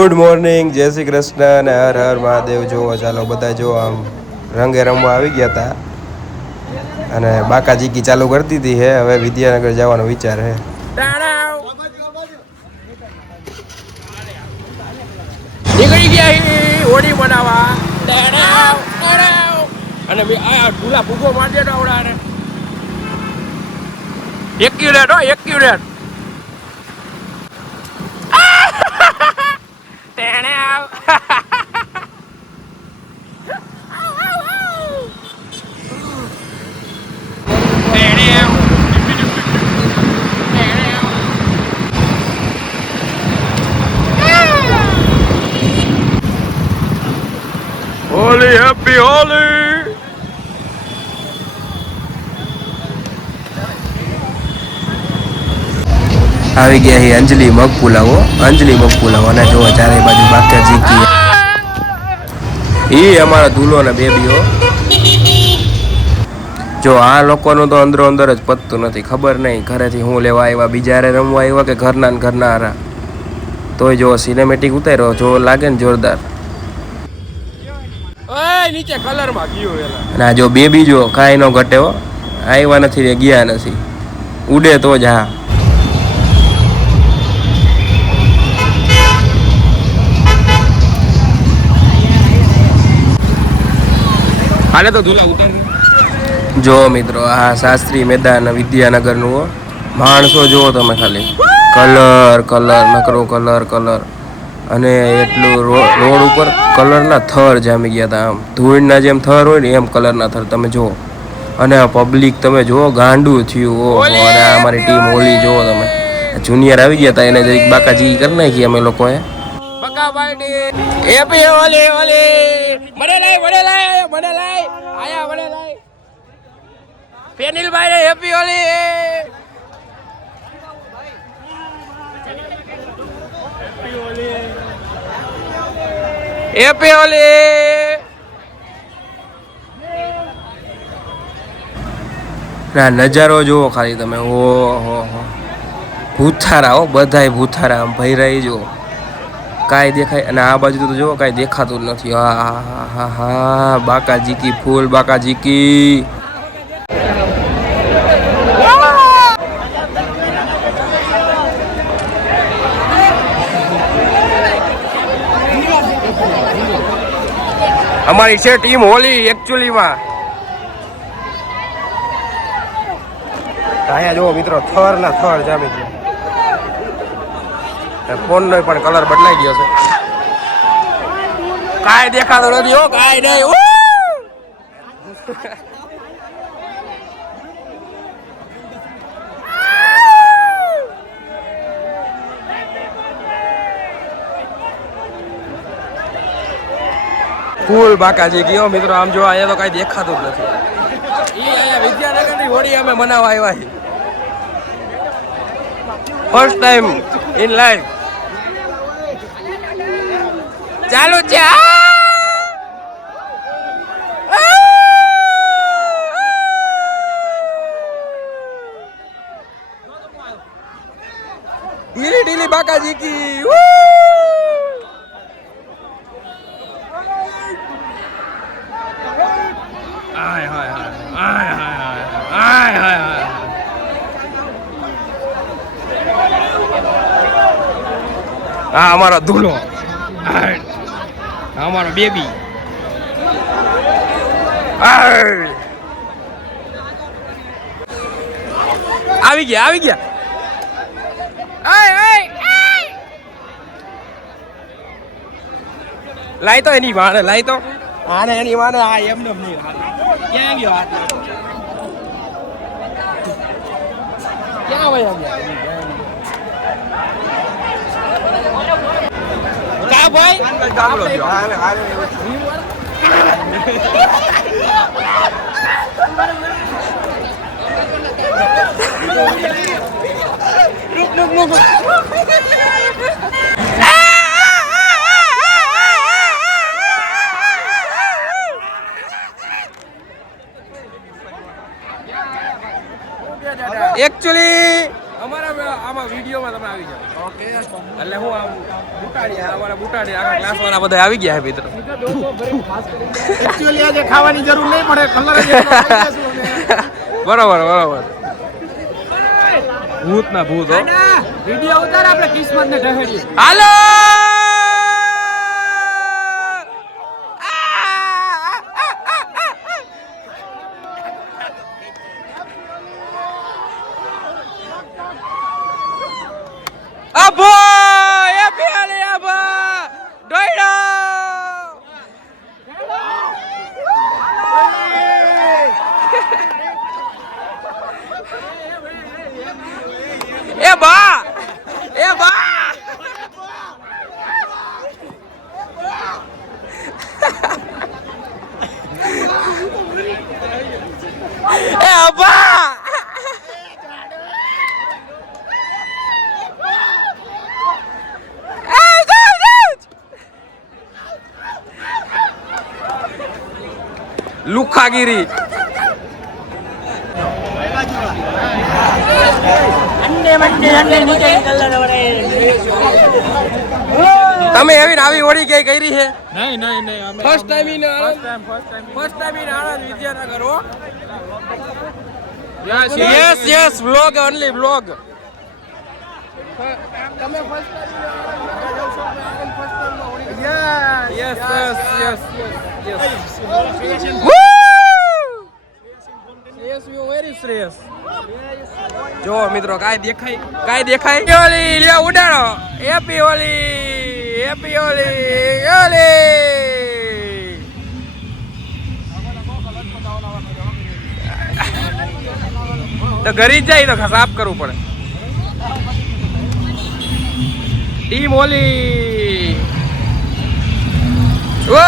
Good morning, જય શ્રી કૃષ્ણ અને હર હર મહાદેવ. જોવો ચાલો બધા જો આમ રંગે રમવા આવી ગયા હતા અને બાકાજીકી ચાલુ કરી દીધી હે. હવે વિદ્યાનગર જવાનો વિચાર હે. નીકળી ગયા હોળી બનાવવા અને ઢૂલા ભૂગો મારી દે આવડાને એક્યુરેટ એક્યુરેટ ટેણે આવ હોલી હેપી હોલી. આવી ગયા હી અંજલિ મગ પુલાવો. અંજલિ મગ પુલાવો અને જો ચારે બાજુ બાકાજીકી. એ અમારા ધૂલો ને બેબીઓ. જો આ લોકોનું તો અંદરો અંદર જ પતતું નથી. ખબર નહીં ઘરેથી હું લેવા આવ્યા, બીજા રમવા આવ્યા કે ઘરના ને ઘરના હારા. તોય જો સિનેમેટિક ઉતાર્યો જો લાગે ને જોરદાર. નીચે કલર માં ગયો અને આ જો બેબી જો કાંઈ નો ઘટે હો. આવ્યા નથી ને ગયા નથી. ઉડે તો જ. હા હાલે તો ધૂલા ઉતાર. જો મિત્રો આ શાસ્ત્રી મેદાન વિદ્યાનગરનું માણસો જુઓ તમે ખાલી. કલર કલર નકરો કલર કલર અને એટલું રોડ ઉપર કલરના થર જામી ગયા હતા. આમ ધૂળના જેમ થર હોય ને એમ કલરના થર તમે જુઓ. અને પબ્લિક તમે જુઓ ગાંડું થયું. ઓહો. અને અમારી ટીમ હોલી જુઓ તમે. જુનિયર આવી ગયા હતા એને જરીક બાકાજી કરી નાખી અમે લોકોએ. હેપી હોલી હોલી. મને લાય આયા મને લાય પેનિલભાઈ ને હેપી હોલી. હેપી હોલી. ના નજારો જુઓ ખાલી તમે. ઓહો ભૂથારા હો બધાય ભૂથારા. આમ ભૈરાઈ જુઓ કાંઈ દેખાય. અને આ બાજુ તો જુઓ કાંઈ દેખાતું જ નથી. હા હા હા હા બાકાજીકી ફૂલ બાકાજીકી. અમારી છે ટીમ હોલી એકચ્યુઅલીમાં. અહીંયા જુઓ મિત્રો થર ના થર જામી ગયા. ફોનનો પણ કલર બદલાઈ ગયો છે. કાંઈ દેખાતો નથી હો. કાંઈ નહીં. ફૂલ બાકાજી ગયો મિત્રો. આમ જો અહીંયા તો કાંઈ દેખાતું જ નથી. અહીંયા વિદ્યાનગરની હોળી અમે મનાવવા આવ્યા છીએ. First time in life. ચાલુ છે. ઢીલી ઢીલી બાકાજીકી. હા અમારો ધૂલો, અમારો બેબી. આવી ગયા. લાઈ તો એની વાને લાઈ તો આને એની વાને. આ એમને નહીં. ક્યાં ગયો હાથ? ક્યાં વયા ગયા? કા ભાઈ કામલો ગયો. રુક. એકચ્યુઅલી અમારા આમાં વિડીયોમાં તમે આવી જાઓ ઓકે એટલે હું આમ બુટાડી અમારા બુટાડી આખા ક્લાસ વાળા બધા આવી ગયા છે મિત્રો એક્ચ્યુઅલી આજે ખાવાની જરૂર નહીં પડે કલર જ એટલો ખાઈ લેશું અમે. બરોબર ભૂત ના ભૂત હો વિડિયો ઉતાર આપણે કિસ્મત ને ઢહેડીએ. હાલો અબો એ પેલે અબા ડોઈડો એ બા એ અબા લુખાગીરી તમે એવી આવી ઓળી કઈ કરી છે નહીં અમે first time in first time Anand Vidyanagar હો યસ વ્લોગ ઓનલી વ્લોગ તમે ફર્સ્ટ યસ વેરી શ્રેયસ જો મિત્રો કાઈ દેખાય ઓલી લે ઉડાડો હેપી ઓલી તો ઘરી જ જાય તો સાફ કરવું પડે ટીમ ઓલી ઓ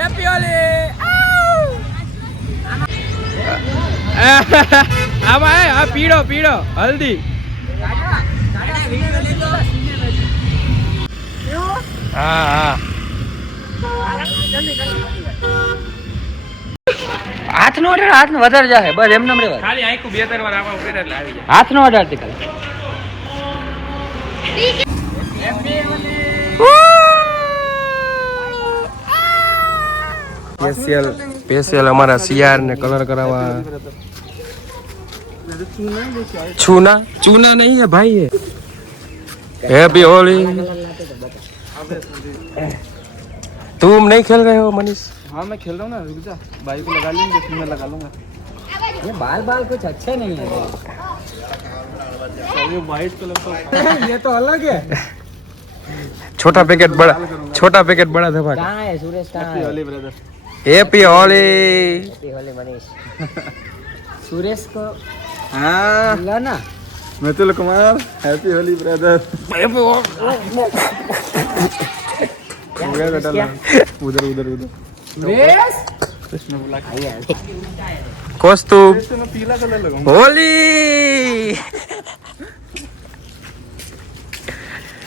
હેપી ઓલી આમાં આ પીળો હલ્દી હા હાથનો ઓર્ડર હાથનો વધારે જાહે બસ એમને રેવા ખાલી આખું 2-3 વાર આવા ઉપર એટલે આવી જાય હાથનો ઓર્ડર તે ખાલી સ્પેશિયલ અમારા સિયાર ને કલર કરાવવા चूना नहीं है भाई ये हैप्पी होली तुम नहीं खेल रहे हो मनीष हाँ मैं खेल रहा हूँ ना रुक जा भाई को लगा लेंगे फिर मैं लगा लूंगा ये बाल कुछ अच्छे नहीं है ये वाइट कलर का ये तो अलग है छोटा पैकेट बड़ा धमाका कहाँ है सुरेश कहाँ है होली ब्रदर हैप्पी होली मनीष सुरेश को हाँ लाना मितुल कुमार हैप्पी होली ब्रदर उधर सुरेश कौस्तुभ मैं पीला कलर लगाऊंगा होली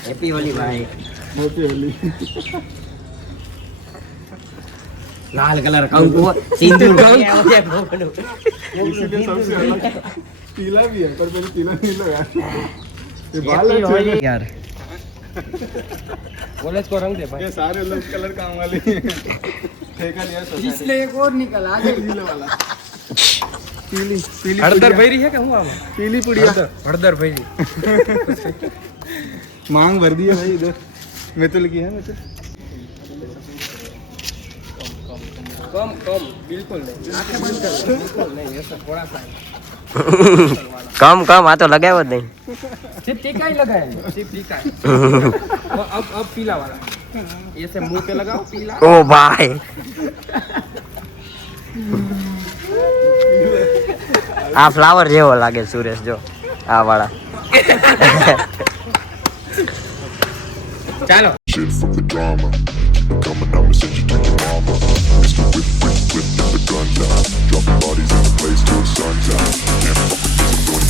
हैप्पी होली भाई हैप्पी होली लाल कलर का सिंदूर इसी में सबसे अलग पीला भी है पर मैंने पीला नहीं लगा ये बाल अच्छे हैं। यार कॉलेज को रंग दे भाई ये सारे अलग कलर काम वाले हैं। फेंका लिया सोसाइटी इसलिए एक और निकल आ गई पीले वाला पीली पीली हड़दर पुड़िया। भैरी है क्या हुआ पीली पुड़िया हड़दर भैरी मांग भर दी है भाई इधर मितुल की है मितुल कम बिल्कुल नहीं आंखें बंद कर लो बिल्कुल नहीं ऐसा थोड़ा सा कम आ तो लगाया नहीं सिर्फ टीका ही लगाया सिर्फ टीका है अब पीला वाला ऐसे मुंह पे लगाओ पीला ओ भाई आ फ्लावर जेવો લાગે સુરેશ જો આ વાળા चलो Shit for the drama. Coming, I'm